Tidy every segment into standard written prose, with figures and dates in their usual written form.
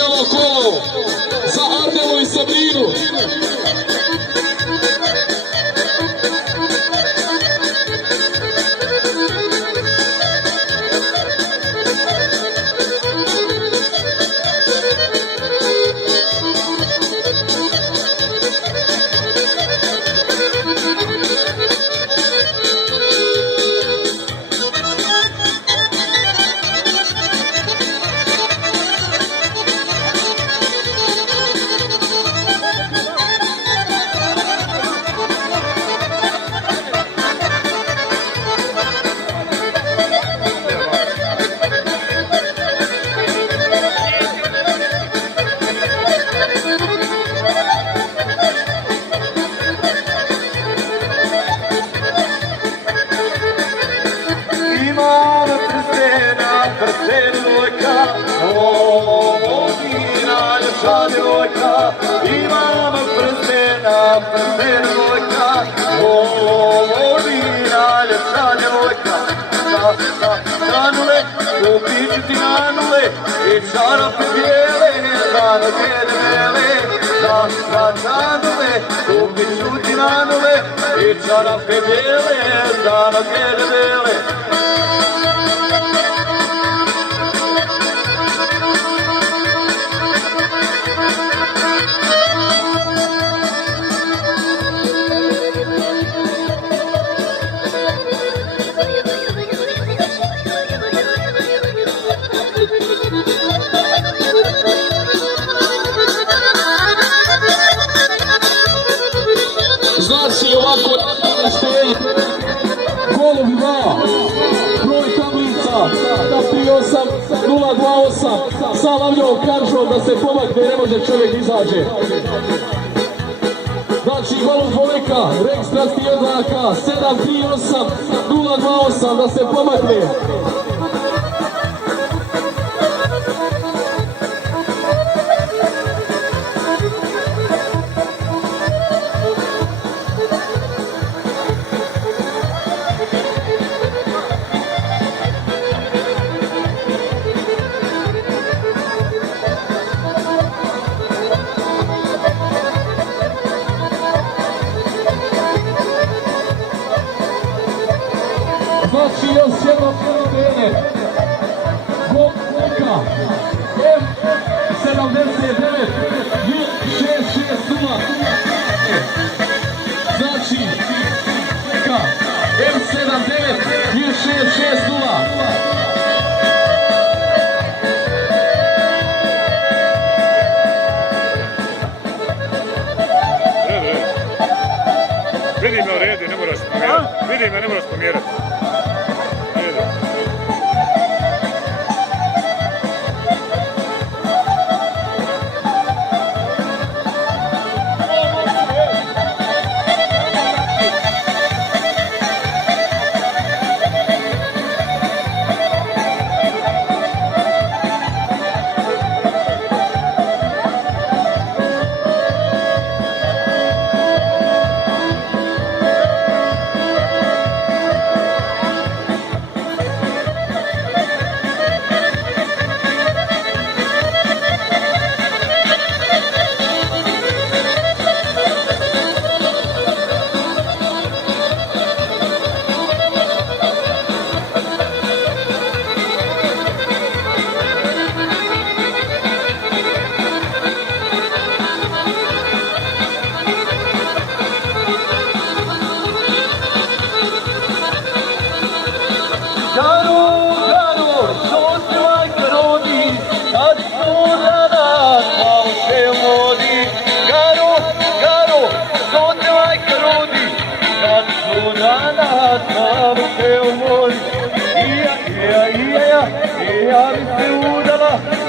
veselo kolo za Ardelu i Sabrinu. Imam prstena, prstenojka, Vojvodina, ljepša djevojka. Nanule, kupiću ti nanule, i čarape bijele, za noge debele. Nanule, kupiću ti nanule, i čarape bijele, za noge debele. Znači ovako stoji golub 2, broj tablica 38028 sa lavljom karžom da se pomakne, ne može čovjek izađe. Znači golub dvojka, registrarski oznaka 738028 da se pomakne. Znači još jedno trener, Vojka, M79, J660. Znači, Vojka, M79, J660. Vidi me u redu, ne moraš pomjerati. Vidi me, ne moraš pomjerati.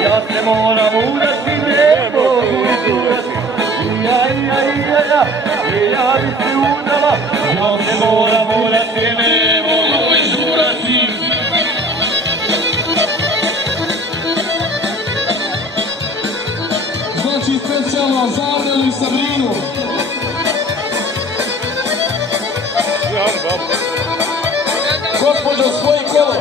Ja se moram udati, ne mogu izurati. Ja bi se udala, ja se moram udati, ne mogu izurati. Znači specijalno za Ardelu i Sabrinu. Gospođo, svoji kolo.